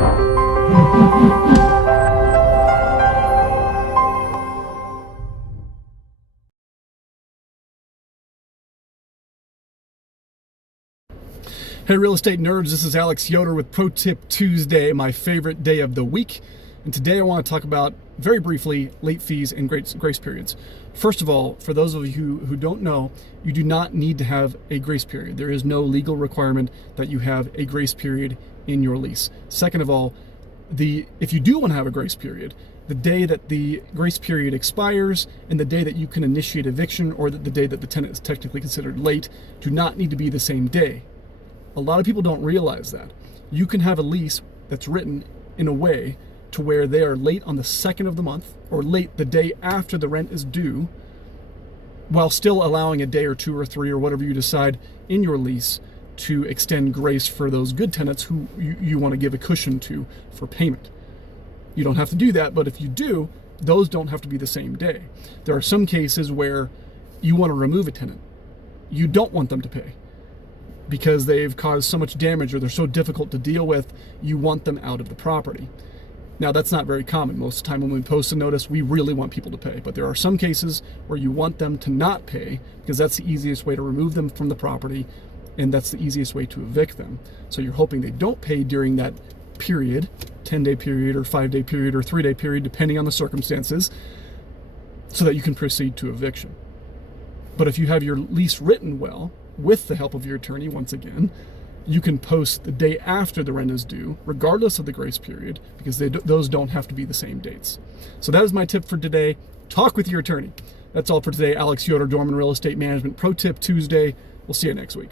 Hey real estate nerds, this is Alex Yoder with Pro Tip Tuesday, my favorite day of the week. And today I want to talk about, very briefly, late fees and grace periods. First of all, for those of you who don't know, you do not need to have a grace period. There is no legal requirement that you have a grace period in your lease. Second of all, if you do want to have a grace period, the day that the grace period expires and the day that you can initiate eviction, or the day that the tenant is technically considered late, do not need to be the same day. A lot of people don't realize that. You can have a lease that's written in a way to where they are late on the second of the month or late the day after the rent is due, while still allowing a day or two or three or whatever you decide in your lease to extend grace for those good tenants who you want to give a cushion to for payment. You don't have to do that, but if you do, those don't have to be the same day. There are some cases where you want to remove a tenant. You don't want them to pay because they've caused so much damage or they're so difficult to deal with, you want them out of the property. Now, that's not very common. Most of the time when we post a notice, we really want people to pay. But there are some cases where you want them to not pay because that's the easiest way to remove them from the property, and that's the easiest way to evict them. So you're hoping they don't pay during that period, 10-day period or 5-day period or 3-day period, depending on the circumstances, so that you can proceed to eviction. But if you have your lease written well, with the help of your attorney, once again, you can post the day after the rent is due, regardless of the grace period, because those don't have to be the same dates. So that is my tip for today. Talk with your attorney. That's all for today. Alex Yoder, Dorman Real Estate Management Pro Tip Tuesday. We'll see you next week.